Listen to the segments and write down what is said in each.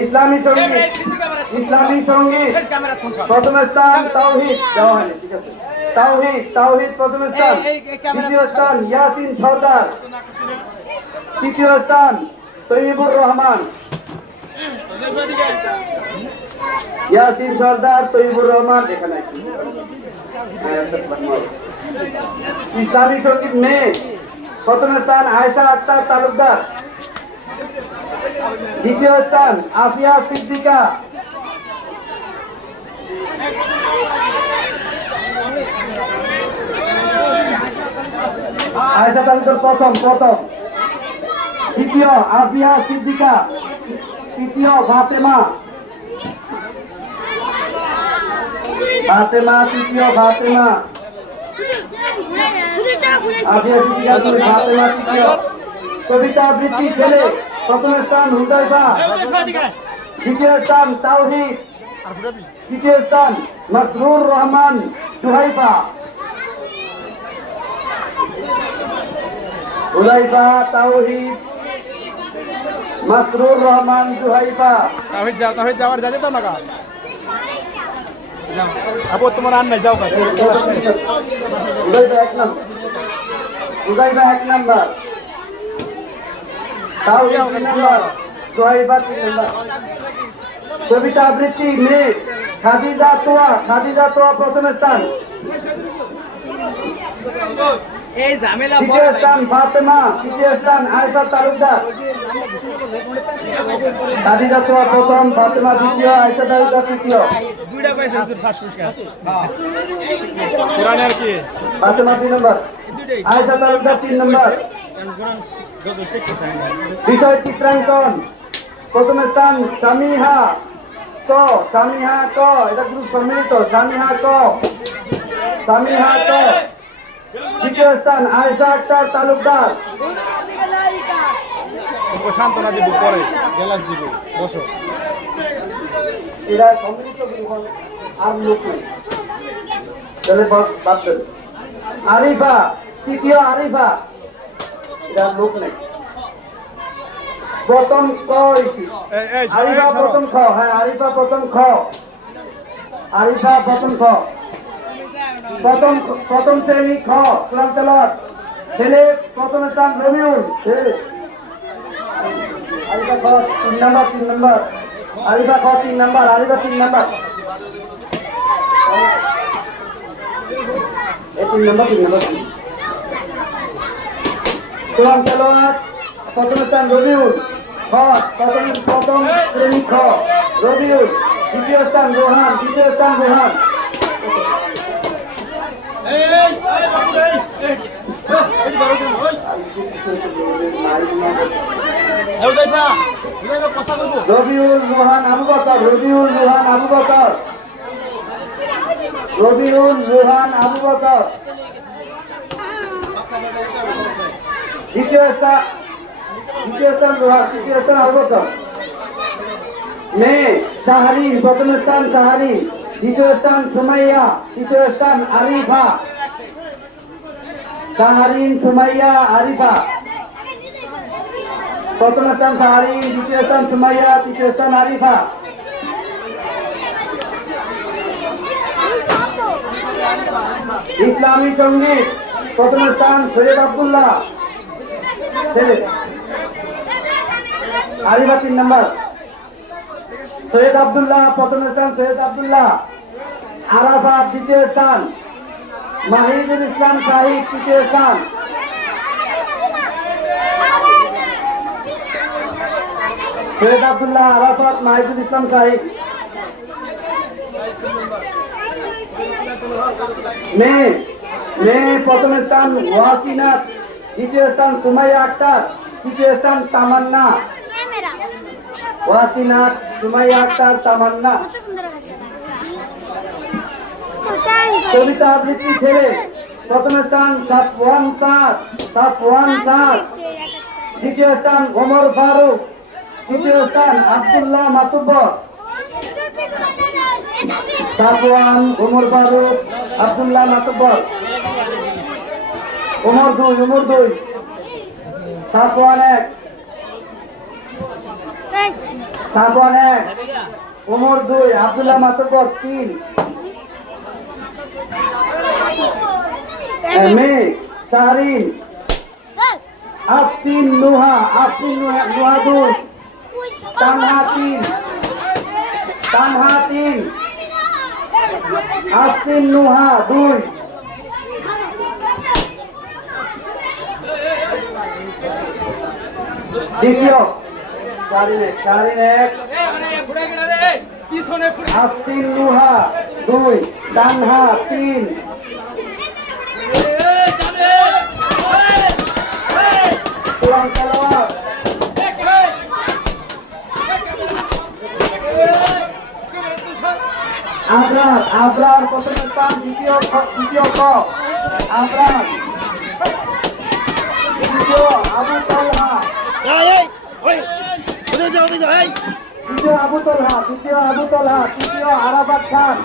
ইসলামী সঙ্গীত ইসলামী সঙ্গীত প্রথম স্থান তাওহীদ দেওয়া হয়নি, ঠিক আছে। তাওহীদ তাওহীদ প্রথম স্থান। দ্বিতীয় স্থান ইয়াসিন সরদার। তৃতীয় স্থান তৈয়বুর রহমান। ইয়াসিন সরদার, তৈয়বুর রহমান এখানে। ইসলামী সঙ্গীত মেয়ে প্রথম স্থান আয়েশা আক্তার তালুকদার। দ্বিতীয় স্থান আফিয়া সিদ্দিকা। আয়েশা তালুকদার প্রথম। দ্বিতীয় আফিয়া সিদ্দিকা। তৃতীয় ফাতেমা। তৃতীয় ফাতেমা। আফিয়া সিদ্দিকা ফাতেমা তৃতীয়। কবিতা আবৃত্তি ছেলে প্রথম স্থান হুদাইফা। দ্বিতীয় স্থান তাওহীদ। তৃতীয় স্থান মাসরুর রহমান জুহাইফা। হুদাইফা, তাওহীদ, মাসরুর রহমান জুহাইফা। তাওহীদ যাওয়ার যাবে তো না কা আপু তোমার আর নাই যাও কা। হুদাইফা এক নাম্বার। তাওহীদ দুই নাম্বার। জুহাইফা তিন নাম্বার। কবিতা আবৃত্তি মেয়ে খাদিজা তোয়া প্রথম স্থান। দ্বিতীয় স্থান ফাতেমা। তৃতীয় স্থান আয়েশা তালুকদার। খাদিজা তোয়া প্রথম, ফাতেমা দ্বিতীয়, আয়েশা তালুকদার তৃতীয়। ফাতেমা 2 নম্বর, আয়েশা তালুকদার 3 নম্বর। বিষয় চিত্রাঙ্কন প্রথম স্থান সামিহা ক। এটা গ্রুপ সম্মিলিত। সামিহা ক। দ্বিতীয় স্থান আয়েশা আক্তার তালুকদার। সান্ত্বনা দিব পরে গেলাস দিব বসো। এরা সম্মিলিত গ্রুপ আর লোক নেই, তাহলে বাদ দেন। আরিফা তৃতীয়, আরিফা এরা লোক নেই। প্রথম ক, আরিফা প্রথম খ। হ্যাঁ, আরিফা প্রথম খ। প্রথম শ্রেণী খ। কোরআন তেলাওয়াত ছেলে প্রথম স্থান রবিউল। আরিফা খ 3 নম্বর। আরিফা খ 3 নম্বর। কোরআন তেলাওয়াত প্রথম স্থান রবিউল খ। প্রথম শ্রেণী খ রবিউল। দ্বিতীয় স্থান রোহান। রবিউল রোহান আবু বকর। দ্বিতীয় স্থান রোহান। তৃতীয় স্থান আবু বকর। মেয়ে শাহরিন প্রথম স্থান শাহরিন। দ্বিতীয় স্থান সুমাইয়া। তৃতীয় স্থান আরিফা। শাহরিন, সুমাইয়া, আরিফা। প্রথম স্থান শাহরিন, দ্বিতীয় স্থান সুমাইয়া, তৃতীয় স্থান আরিফা। ইসলামী সঙ্গীত প্রথম স্থান সৈয়দ আব্দুল্লাহ। আরিফা 3 নম্বর। সৈয়দ আব্দুল্লাহ প্রথম স্থান আরাফাত দ্বিতীয় স্থান। মাহিদুল ইসলাম শাহিদ তৃতীয় স্থান। সৈয়দ আব্দুল্লাহ, আরাফাত, মাহিদুল ইসলাম শাহিদ। মেয়ে প্রথম স্থান ওয়াসিনাত। দ্বিতীয় স্থান সুমাইয়া আক্তার। তৃতীয় স্থান তামান্না। ওয়াসিনাত, সুমাইয়া আক্তার, তামান্না। কবিতা আবৃত্তি ছেলে প্রথম স্থান সাফওয়ান সাদ। দ্বিতীয় স্থান ওমর ফারুক। তৃতীয় স্থান আব্দুল্লাহ মাতুব্বর। সাফওয়ান, ওমর ফারুক, আব্দুল্লাহ মাতুব্বর। ওমর 2, সাফওয়ান 1। সাফওয়ান 1, ওমর 2, আব্দুল্লাহ মাতব্বর 3, মে শাহরিন, আফসিন নুহা 2, তানহা 3, আফসিন নুহা 2, দ্বিতীয় শাহরিন 1, আফসিন নুহা 2, তানহা 3, কোরআন তেলাওয়াত আবরার প্রথম স্থান, দ্বিতীয় ক আবরার, দ্বিতীয় আবু তালহা, তৃতীয় আবু তালহা, তৃতীয় আরাফাত খান,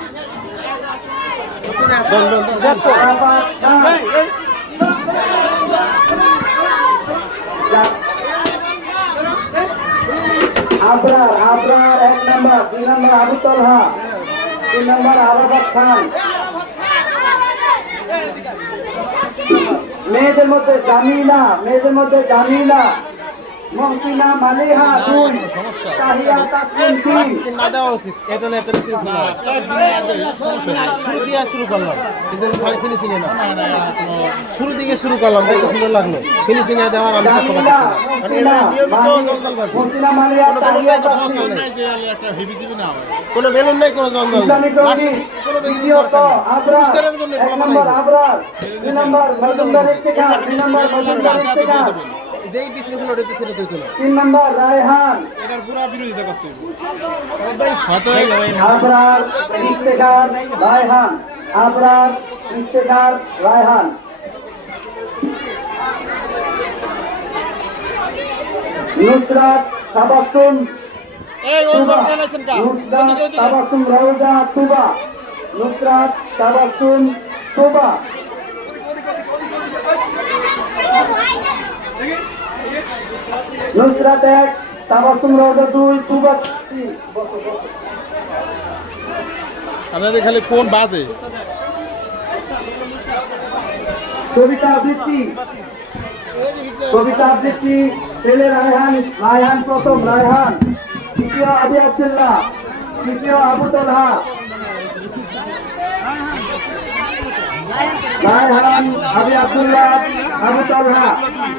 আবরার 1 নম্বর, 2 নম্বর আবু তালহা, 3 নম্বর আরাফাত খান। মেয়েদের মধ্যে জামিলা, মহসিনা মালিহা 2, তাহিয়া তাসলিম 3, না দেওয়া উচিত। এটা না একটা শুরু দিয়ে শুরু করলাম, কিন্তু ফিনিশিং না। শুরু দিকে শুরু করলাম, দেখতে সুন্দর লাগলো। ফিনিশিং এ দেওয়ার আমি জামিলা, মহসিনা মালিহা, তাহিয়া তাসলিম। কোনো বেলুন নাই, কোনো জঞ্জাল ইসলামী সঙ্গীত, দ্বিতীয় ক আবরার, পুরস্কারের জন্য 1 নম্বর আবরার, 2 নম্বর মজুমদার ইফতেখার, 3 নম্বর মজুমদার ইফতেখার, যেই বিশৃঙ্খলা রয়েছে সেটা তো না। 3 নম্বর রায়হান, এটার পুরা বিরোধিতা করতে হবে। আবরার, ইফতেখার, রায়হান, আবরার, ইফতেখার, রায়হান। নুসরাত তাবাসসুম, নুসরাত তাবাসসুম রওজা তুবা, নুসরাত তাবাসসুম তুবা। নুসরাত 1, তাবাসসুম রওজা 2, তুবা 3। আপনাদের খালি ফোন বাজে। কবিতা আবৃত্তি, ছেলে রায়হান প্রথম, রায়হান, দ্বিতীয় আবু আব্দুল্লাহ, তৃতীয় আবু তালহা, রায়হান, আবু আব্দুল্লাহ, আবু তালহা।